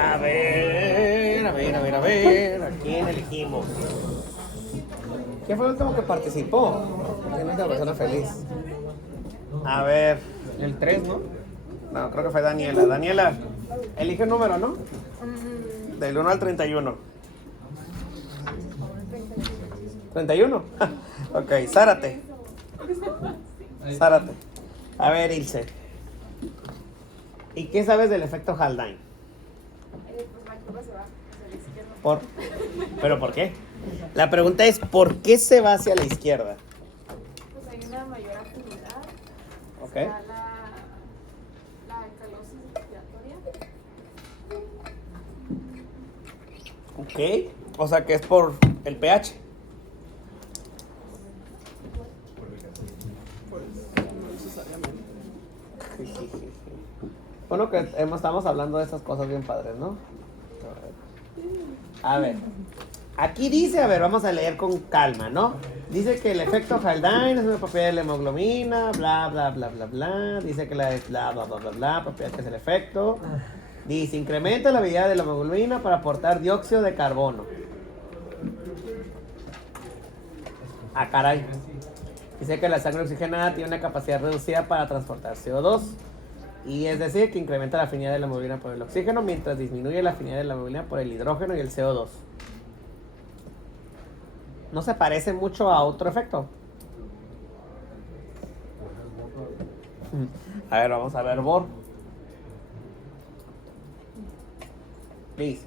A ver. ¿A quién elegimos? ¿Quién fue el último que participó? ¿Quién es la persona feliz? A ver. El 3, ¿no? No, creo que fue Daniela. Daniela, elige un número, ¿no? Del 1 al 31. 31. Ok, Zárate. Zárate. A ver, Ilse. ¿Y qué sabes del efecto Haldane? ¿Por? ¿Pero por qué? La pregunta es, ¿por qué se va hacia la izquierda? Pues hay una mayor afinidad. Ok. Está la alcalosis respiratoria. Ok. O sea que es por el pH. Bueno, que estamos hablando de esas cosas bien padres, ¿no? A ver. Aquí dice, a ver, vamos a leer con calma, ¿no? Dice que el efecto Haldane es una propiedad de la hemoglobina, bla, bla, bla, bla, bla. Dice que la bla, bla, bla, bla, bla, propiedad que es el efecto. Dice, incrementa la habilidad de la hemoglobina para aportar dióxido de carbono. Ah, caray. Dice que la sangre oxigenada tiene una capacidad reducida para transportar CO2. Y es decir, que incrementa la afinidad de la hemoglobina por el oxígeno, mientras disminuye la afinidad de la hemoglobina por el hidrógeno y el CO2. ¿No se parece mucho a otro efecto? A ver, vamos a ver Bohr. Dice,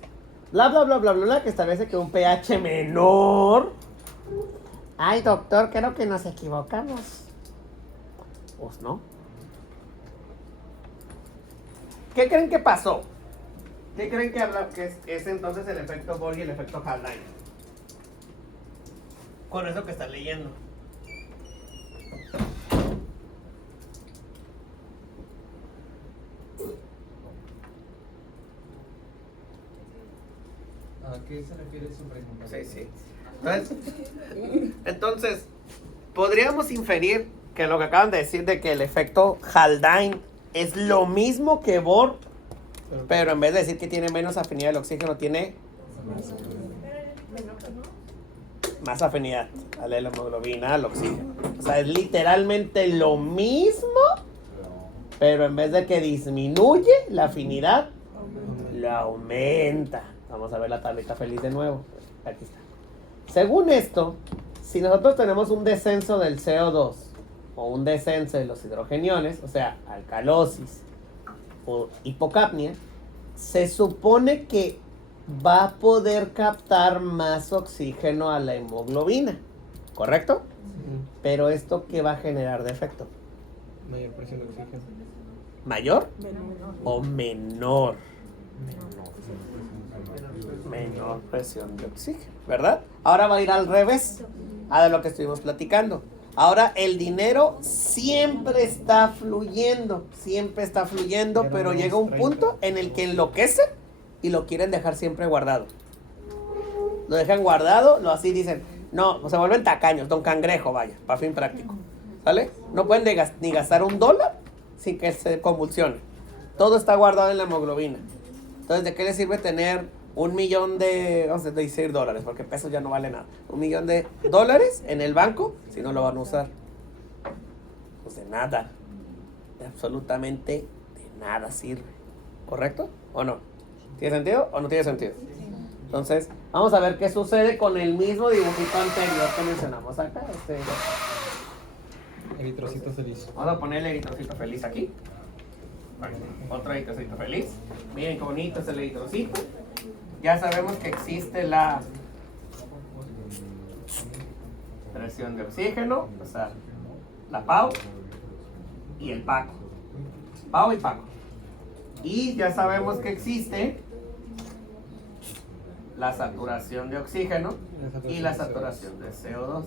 bla, bla, bla, bla, bla, bla, que establece que un pH menor... Ay, doctor, creo que nos equivocamos. Pues no. ¿Qué creen que pasó? ¿Qué creen que es entonces el efecto Bohr y el efecto Haldane? Con eso que están leyendo. ¿A qué se refiere su pregunta? Sí, sí. Entonces, podríamos inferir que lo que acaban de decir de que el efecto Haldane es lo mismo que Bohr, pero en vez de decir que tiene menos afinidad del oxígeno, tiene más afinidad a la hemoglobina, al oxígeno. O sea, es literalmente lo mismo, pero en vez de que disminuye la afinidad, la aumenta. Vamos a ver la tablita feliz de nuevo. Aquí está. Según esto, si nosotros tenemos un descenso del CO2 o un descenso de los hidrogeniones, o sea, alcalosis o hipocapnia, se supone que va a poder captar más oxígeno a la hemoglobina, ¿correcto? Sí. Pero esto, ¿qué va a generar de efecto? Mayor presión de oxígeno. ¿Mayor o menor? Menor presión de oxígeno, ¿verdad? Ahora va a ir al revés a de lo que estuvimos platicando. Ahora el dinero siempre está fluyendo, pero llega un punto en el que enloquece y lo quieren dejar siempre guardado. Lo dejan guardado, lo así dicen, no, se vuelven tacaños, don cangrejo, vaya, para fin práctico, ¿sale? No pueden ni gastar $1 sin que se convulsione. Todo está guardado en la hemoglobina. Entonces, ¿de qué les sirve tener $1,000,000 de, vamos a decir dólares, porque pesos ya no vale nada, $1,000,000 en el banco si no lo van a usar? Pues de nada, de absolutamente de nada sirve, ¿correcto o no? ¿Tiene sentido o no tiene sentido? Entonces, vamos a ver qué sucede con el mismo dibujito anterior que mencionamos acá. Eritrocito feliz. Vamos a poner el eritrocito feliz aquí. Otro eritrocito feliz. Miren qué bonito es el eritrocito. Ya sabemos que existe la presión de oxígeno, o sea, la PAO y el PACO. PAO y PACO. Y ya sabemos que existe la saturación de oxígeno y la saturación de CO2.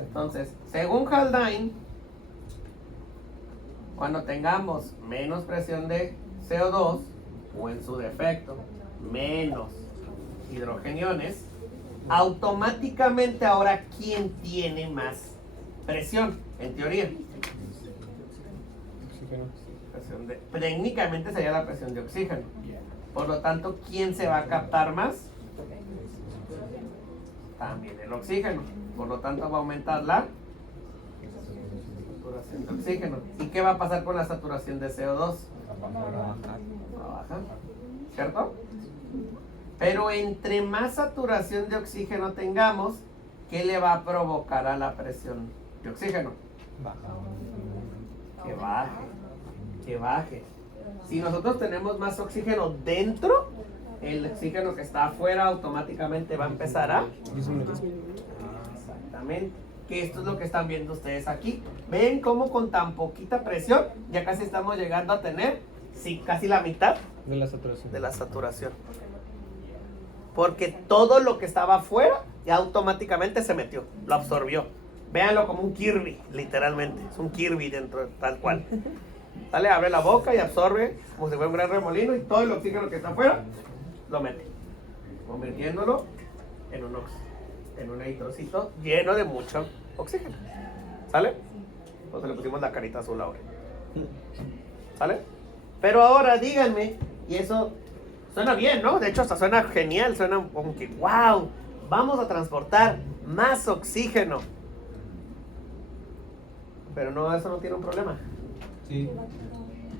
Entonces, según Haldane, cuando tengamos menos presión de CO2, o en su defecto, menos hidrogeniones, automáticamente ahora, ¿quién tiene más presión? En teoría. Técnicamente sería la presión de oxígeno. Por lo tanto, ¿quién se va a captar más? También el oxígeno. Por lo tanto, va a aumentar la saturación de oxígeno. ¿Y qué va a pasar con la saturación de CO2? Va a bajar, ¿cierto? Pero entre más saturación de oxígeno tengamos, ¿qué le va a provocar a la presión de oxígeno? Que baje, que baje. Si nosotros tenemos más oxígeno dentro, el oxígeno que está afuera automáticamente va a empezar a... Exactamente. Que esto es lo que están viendo ustedes aquí. ¿Ven cómo con tan poquita presión ya casi estamos llegando a tener, sí, casi la mitad De la saturación. de la saturación? Porque todo lo que estaba afuera ya automáticamente se metió, lo absorbió. Véanlo como un Kirby, literalmente. Es un Kirby dentro, tal cual. Sale, abre la boca y absorbe como si fuera un gran remolino y todo el oxígeno que está afuera lo mete, convirtiéndolo en un eritrocito lleno de mucho oxígeno. ¿Sale? Entonces le pusimos la carita azul ahora. ¿Sale? Pero ahora díganme, y eso suena bien, ¿no? De hecho hasta suena genial, suena como que wow, vamos a transportar más oxígeno. Pero no, eso no tiene un problema. Sí.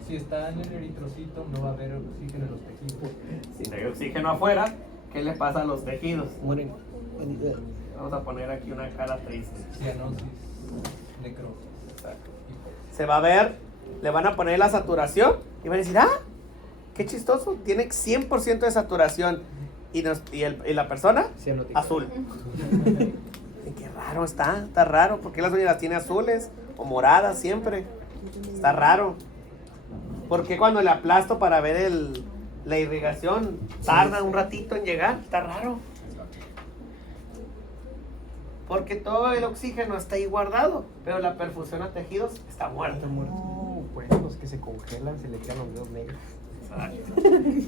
Si está en el eritrocito, no va a haber oxígeno en los tejidos. Si no hay oxígeno afuera, ¿qué le pasa a los tejidos? Mueren. Vamos a poner aquí una cara triste. Cianosis, necrosis. Se va a ver, le van a poner la saturación y van a decir, ah, qué chistoso, tiene 100% de saturación y la persona Cianótica. azul. Y qué raro está raro, ¿por qué las uñas las tiene azules o moradas siempre? Está raro. ¿Por qué cuando le aplasto para ver la irrigación tarda un ratito en llegar? Está raro. Porque todo el oxígeno está ahí guardado, pero la perfusión a tejidos está muerta. Pues los que se congelan se le quedan los dedos negros. Exacto.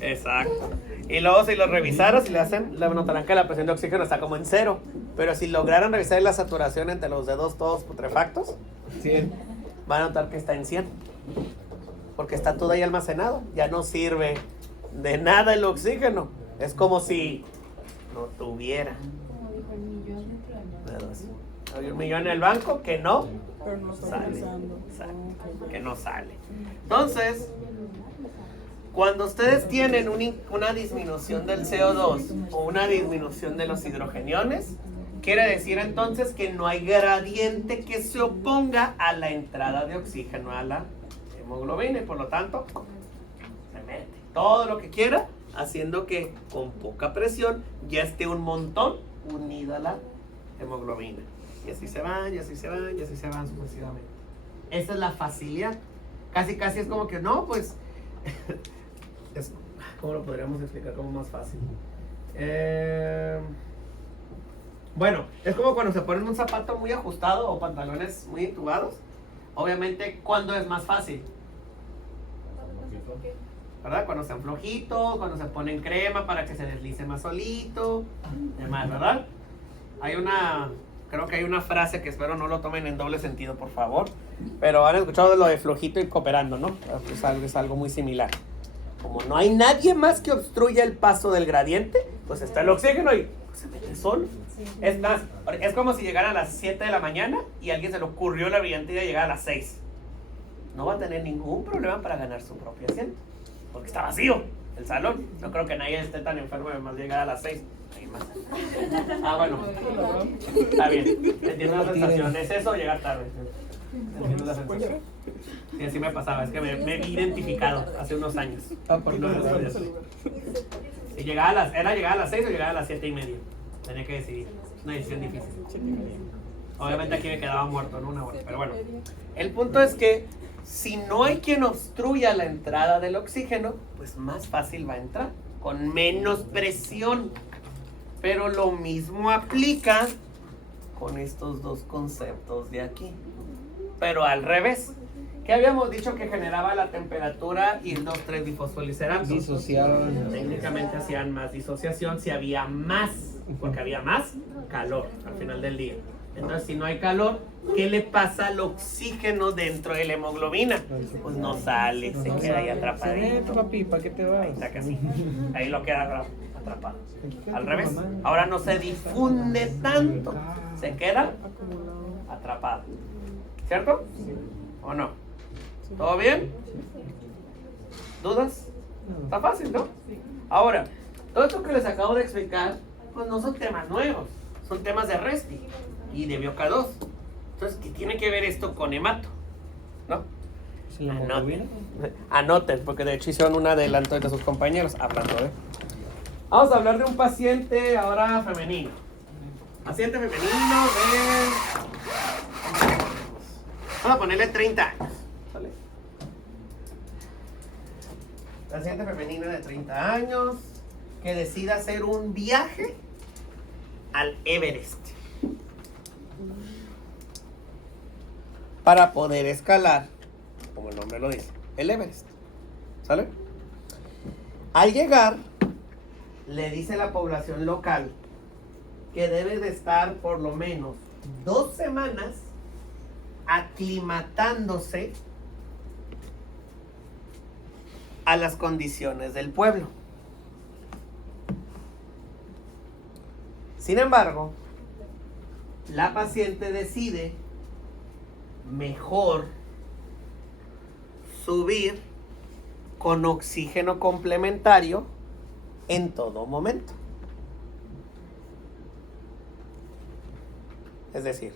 Exacto. Y luego si lo revisaron, si le hacen, le notarán que la presión de oxígeno está como en 0. Pero si lograran revisar la saturación entre los dedos todos putrefactos, 100. van a notar que está en 100. Porque está todo ahí almacenado. Ya no sirve de nada el oxígeno. Es como si no tuviera. Hay 1 millón en el banco que no Pero no está sale. utilizando. Exacto, que no sale. Entonces, cuando ustedes tienen una disminución del CO2 o una disminución de los hidrogeniones, quiere decir entonces que no hay gradiente que se oponga a la entrada de oxígeno a la hemoglobina y por lo tanto se mete todo lo que quiera, haciendo que con poca presión ya esté un montón unido a la hemoglobina. Y así se van, y así se van, y así se van sucesivamente. Esa es la facilidad. Casi es como que no, pues ¿cómo lo podríamos explicar como más fácil? Bueno, es como cuando se ponen un zapato muy ajustado o pantalones muy entubados. Obviamente, ¿cuándo es más fácil? ¿Verdad? Cuando sean flojitos, cuando se ponen crema para que se deslice más solito, demás, ¿verdad? Creo que hay una frase que espero no lo tomen en doble sentido, por favor. Pero han escuchado de lo de flojito y cooperando, ¿no? Es algo muy similar. Como no hay nadie más que obstruya el paso del gradiente, pues está el oxígeno y pues, se mete solo. Es más, es como si llegara a las 7 de la mañana y a alguien se le ocurrió la brillante idea de llegar a las 6. No va a tener ningún problema para ganar su propio asiento, porque está vacío el salón. No creo que nadie esté tan enfermo de más llegar a las 6. Más. Ah, bueno. Está bien. Entiendo la sensación. ¿Es eso o llegar tarde? Entiendo la sensación. Sí, así me pasaba. Es que me vi identificado hace unos años. Y era llegar a las 6 o llegar a las 7:30. Tenía que decidir. Es una decisión difícil. Obviamente aquí me quedaba muerto en una hora. Pero bueno. El punto es que si no hay quien obstruya la entrada del oxígeno, pues más fácil va a entrar. Con menos presión. Pero lo mismo aplica con estos dos conceptos de aquí. Pero al revés. ¿Qué habíamos dicho que generaba la temperatura y los 3-bifosfoliceramtos? Disociaban. Técnicamente hacían más disociación si había más, porque había más calor al final del día. Entonces, si no hay calor, ¿qué le pasa al oxígeno dentro de la hemoglobina? Pues no sale, se queda ahí atrapadito. papi, ¿para qué te vas? Ahí está casi. Ahí lo queda atrapado. Al revés, ahora no se difunde tanto, se queda atrapado. ¿Cierto? ¿O no? ¿Todo bien? ¿Dudas? Está fácil, ¿no? Ahora, todo esto que les acabo de explicar, pues no son temas nuevos, son temas de RESPI y de BioK2. Entonces, ¿qué tiene que ver esto con hemato? ¿No? Anoten. Anoten, porque de hecho hicieron un adelanto de sus compañeros hablando de. Vamos a hablar de un paciente ahora femenino. Paciente femenino de. Vamos a ponerle 30 años. ¿Vale? Paciente femenina de 30 años que decida hacer un viaje al Everest para poder escalar, como el nombre lo dice, el Everest. ¿Sale? Al llegar, le dice la población local que debe de estar por lo menos 2 semanas aclimatándose a las condiciones del pueblo. Sin embargo, la paciente decide mejor subir con oxígeno complementario en todo momento. Es decir,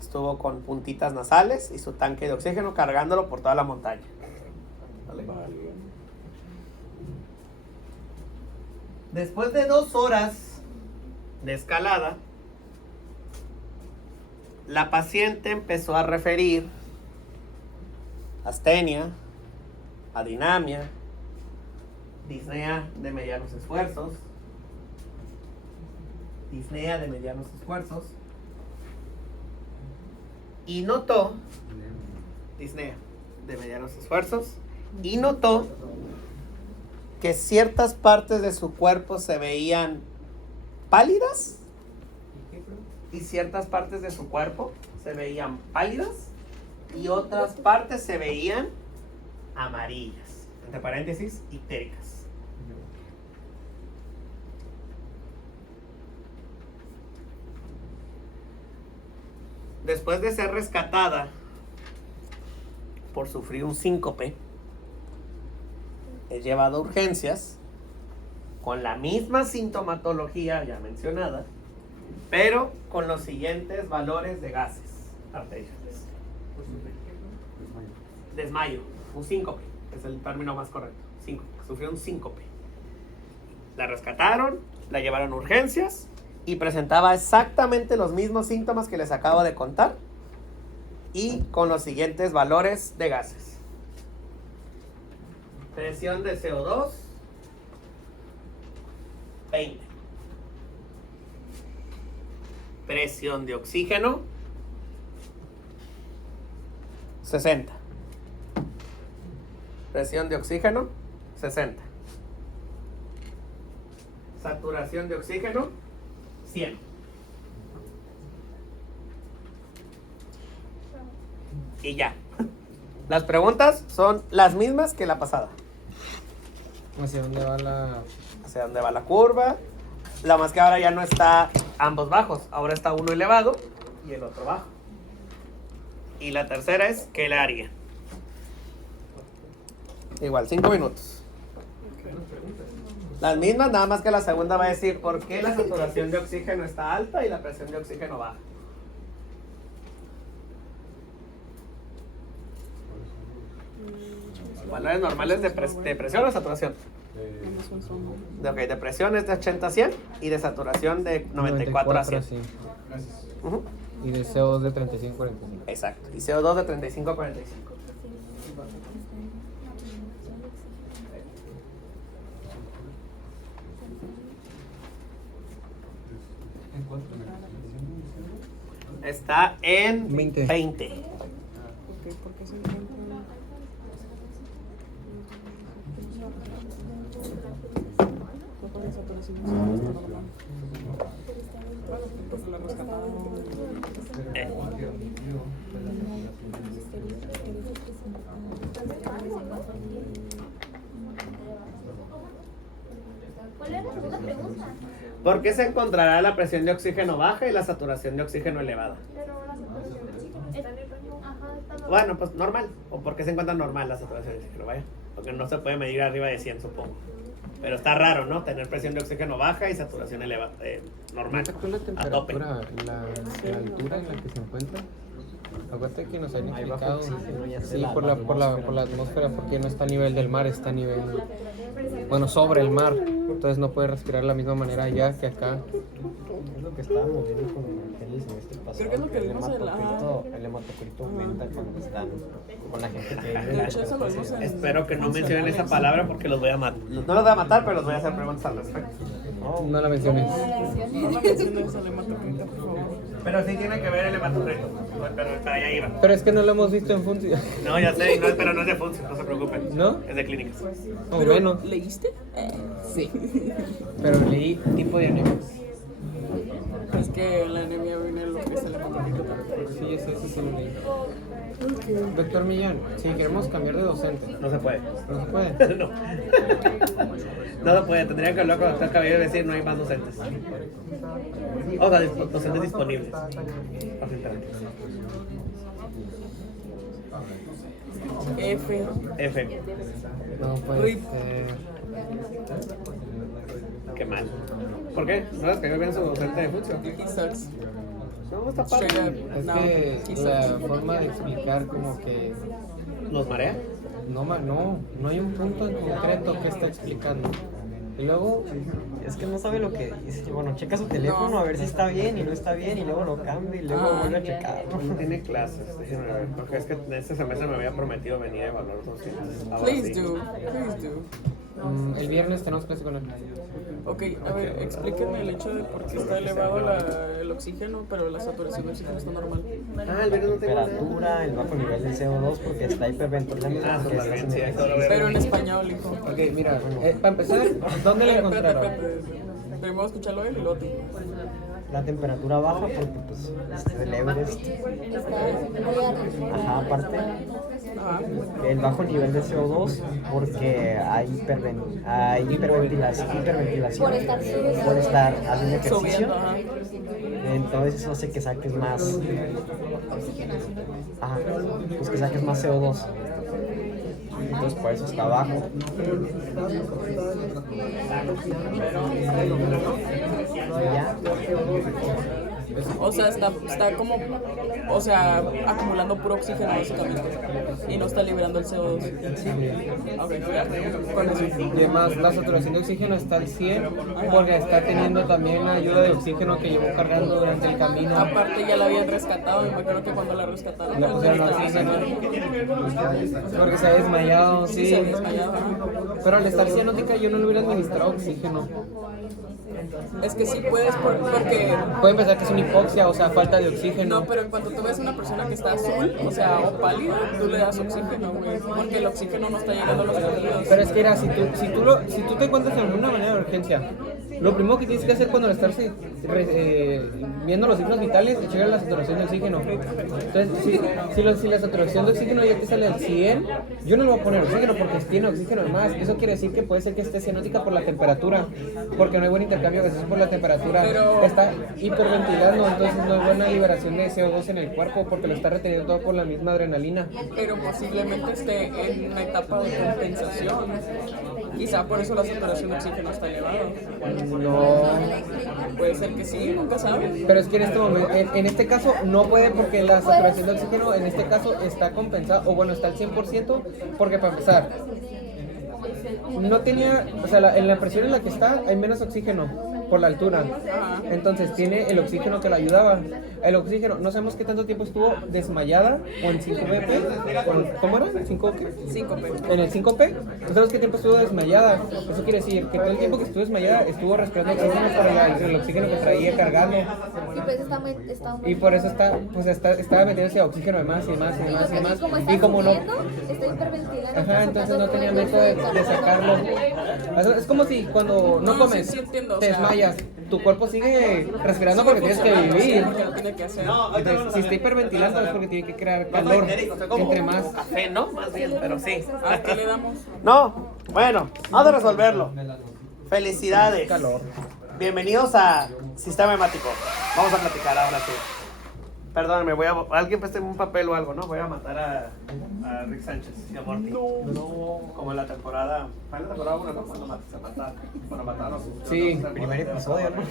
estuvo con puntitas nasales y su tanque de oxígeno cargándolo por toda la montaña. ¿Vale? Después de 2 horas de escalada, la paciente empezó a referir astenia, adinamia, disnea de medianos esfuerzos, y notó, disnea de medianos esfuerzos, y notó que ciertas partes de su cuerpo se veían pálidas y ciertas partes de su cuerpo se veían pálidas y otras partes se veían amarillas, entre paréntesis, ictéricas. Después de ser rescatada por sufrir un síncope, es llevado a urgencias con la misma sintomatología ya mencionada, pero con los siguientes valores de gases arteriales. Desmayo, un síncope, es el término más correcto. Síncope, sufrió un síncope. La rescataron, la llevaron a urgencias y presentaba exactamente los mismos síntomas que les acabo de contar y con los siguientes valores de gases. Presión de CO2, 20. Presión de oxígeno, 60. Presión de oxígeno, 60. Saturación de oxígeno, 100. Y ya. Las preguntas son las mismas que la pasada. ¿Hacia dónde va la...? Hacia dónde va la curva. La más que ahora ya no está ambos bajos. Ahora está uno elevado y el otro bajo. Y la tercera es, ¿qué le haría? Igual, 5 minutos. Las mismas, nada más que la segunda va a decir por qué la saturación de oxígeno está alta y la presión de oxígeno baja. Valores normales de presión o saturación. De presión es de 80 a 100 y de saturación de 94 a 100. Y de CO2 de 35 a 45. Exacto. Y CO2 de 35 a 45. Está en 20. Bajo la saturación de oxígeno está normal. Bueno, pues la rescataron. ¿Cuál era la segunda pregunta? ¿Por qué se encontrará la presión de oxígeno baja y la saturación de oxígeno elevada? Pero la saturación de oxígeno está en el rango. Ajá, está normal. Bueno, pues normal. ¿O por qué se encuentra normal la saturación de oxígeno? Vaya, porque no se puede medir arriba de 100, supongo. Pero está raro, ¿no? Tener presión de oxígeno baja y saturación elevada, normal. ¿No con la A tope. temperatura, la altura en la que se encuentra? Acuérdate que nos han explicado. Sí, por la atmósfera, porque no está a nivel del mar, está a nivel. Bueno, sobre el mar. Entonces no puede respirar de la misma manera allá que acá. Es lo que estábamos viendo con el semestre pasado. Creo que es lo que vimos en la- El hematocrito aumenta cuando están con la gente que De hecho, eso lo vimos en. Espero que no mencionen esa palabra porque los voy a matar. No los voy a matar, pero los voy a hacer preguntas al respecto. No la menciones. No la menciones al hematocrito, por favor. Pero sí tiene que ver el hematocrito. Pero para allá iba. Pero es que no lo hemos visto en función. No, ya sé, no, pero no es de función, no se preocupen. ¿No? Es de clínicas. O bueno, ¿Leíste? sí. Pero leí tipo de anemia. Es que la anemia viene lo que es el hematocrito. Sí, eso sí lo leí. Doctor Millán, si queremos cambiar de docente, No se puede. ¿no se puede? No. No se puede, tendrían que hablar con el doctor Cabello y decir no hay más docentes. O sea, docentes disponibles. Para internet. F. F. No puede Rip. ser. Qué mal. ¿Por qué? ¿No les cayó bien su docente de función? He sucks. No, está padre. Straight up. Es No, que he la sucks. forma de explicar como que ¿Los marea? no hay un punto en concreto que está explicando. Y luego, Es que no sabe lo que dice. Bueno, checa su teléfono No. a ver si está bien y no está bien y luego lo cambia y luego Ah, vuelve a ya. checar. No tiene clases, déjenme ver. Porque es que este semestre me había prometido venir a evaluar docentes. Ahora Please sí. do. Please do. el viernes tenemos clase con él. Ok, a ver, explíquenme el hecho de por qué está elevado el oxígeno, pero la saturación de oxígeno está normal. Ah, el viernes no tengo Temperatura, el bajo nivel de CO2 porque está hiperventilando. Ah, porque súper está bien, sí, haciendo eso lo veo. Pero en español, hijo. Ok, mira, para empezar, ¿dónde la encontraron? Espérate. Primero escúchalo él y luego tú. la temperatura baja porque pues el Everest. Ajá, aparte. Ajá. El bajo nivel de CO2 porque hay hiperventilación por estar haciendo ejercicio. Subiendo, ajá. Entonces eso hace que saques más. Ajá, pues que saques más CO2. Entonces por eso está bajo. Y ya. O sea, está como, o sea, acumulando puro oxígeno básicamente. Y no está liberando el CO2. Ok, ya. Con eso. Y además la saturación de oxígeno está al 100 porque está teniendo también la ayuda de oxígeno que llevó cargando durante el camino. Aparte ya la habían rescatado y me acuerdo que cuando la rescataron Le pusieron estaba oxígeno sangrando. porque se había desmayado, Sí, sí. se había desmayado, ajá. Pero al estar cianótica yo no le hubiera administrado oxígeno. Es que sí puedes porque... Puede pensar que es una hipoxia, o sea, falta de oxígeno. No, pero en cuanto tú ves una persona que está azul, o sea, o pálida, tú le das oxígeno, güey, porque el oxígeno no está llegando a los tejidos. Pero es que era, si tú te encuentras en alguna manera de urgencia, lo primero que tienes que hacer cuando estás viendo los signos vitales es checar la saturación de oxígeno. Entonces, si la saturación de oxígeno ya te sale al 100, yo no le voy a poner oxígeno porque tiene oxígeno además. Eso quiere decir que puede ser que esté cianótica por la temperatura, porque no hay buen intercambio de gases por la temperatura. Pero- Está hiperventilando, entonces no hay buena liberación de CO2 en el cuerpo porque lo está reteniendo todo por la misma adrenalina. Pero posiblemente esté en una etapa de compensación. Quizá por eso la saturación de oxígeno está elevada. No. Puede ser que sí, nunca sabes. Pero es que en este momento, en este caso no puede porque la saturación de oxígeno en este caso está compensada, o bueno, está al 100%, porque para empezar, no tenía, o sea, en la presión en la que está hay menos oxígeno. por la altura. Ajá. Entonces tiene el oxígeno que la ayudaba. El oxígeno, no sabemos qué tanto tiempo estuvo desmayada o en 5BP. ¿Cómo era? ¿5 qué? 5P. En el 5P, no sabemos qué tiempo estuvo desmayada. Eso quiere decir que todo el tiempo que estuvo desmayada estuvo respirando oxígeno para el oxígeno que traía cargando. Y pues está Y por eso estaba metiéndose oxígeno de más y más y más y más. Y como no. está hiperventilando. Ajá, entonces no tenía método de sacarlo. Es como si cuando no No, comes, sí entiendo, o te sea, desmayas. Tu cuerpo sigue respirando porque tienes que vivir. Porque lo tiene que hacer. Entonces, si está hiperventilando es porque tiene que crear No, calor. Federico, o sea, como Entre un más. café, ¿no? Más bien, pero sí. ¿A qué le damos? No, bueno, vamos a resolverlo. Felicidades. Calor. Bienvenidos a Sistema Hemático. Vamos a platicar ahora sí. Perdóname, alguien présteme un papel o algo, ¿no? Voy a matar a Rick Sánchez y a Morty. No. Como en la temporada. ¿Fue en la temporada 1, no? Cuando se mataron. Bueno, mataron. Sí, primer episodio, ¿no?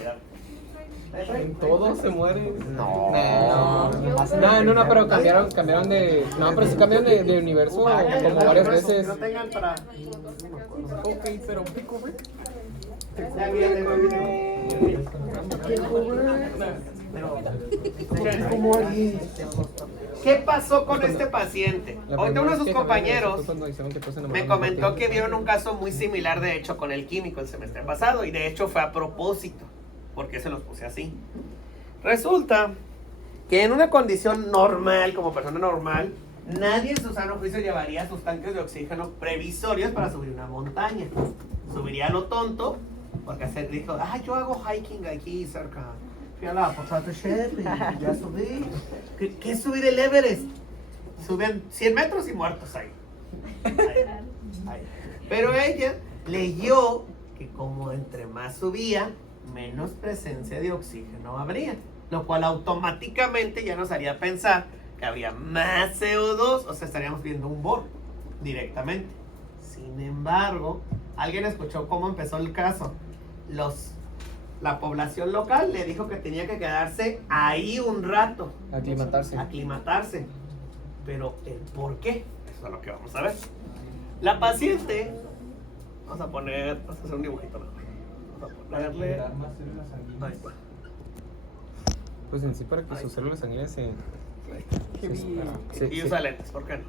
Todos se mueren. No. No, pero cambiaron de. No, pero sí cambiaron de universo como varias veces. Que no tengan para. Ok, pero pico, güey. ¿Qué pasó con este paciente? La Ahorita primera uno de vez sus que compañeros fue cuando dijeron que todos se me enamoraron comentó al que mismo vieron un caso muy similar, de hecho, con el químico el semestre pasado, y de hecho fue a propósito, porque se los puse así. Resulta que en una condición normal, como persona normal, nadie en su sano juicio llevaría sus tanques de oxígeno previsorios para subir una montaña. Subiría a lo tonto, porque se dijo, yo hago hiking aquí cerca. Fui a la Potato Chef y ya subí. ¿Qué es subir el Everest? Suben 100 metros y muertos ahí. Ahí. Pero ella leyó que como entre más subía, menos presencia de oxígeno habría, lo cual automáticamente ya nos haría pensar que habría más CO2, o sea, estaríamos viendo un bor directamente. Sin embargo, alguien escuchó cómo empezó el caso. La población local le dijo que tenía que quedarse ahí un rato, aclimatarse. Pero el por qué, eso es lo que vamos a ver. La paciente, vamos a hacer un dibujito mejor. Vamos a ponerle. Ahí está. Pues en sí, para que sus células sanguíneas se Y usa lentes, ¿por qué no?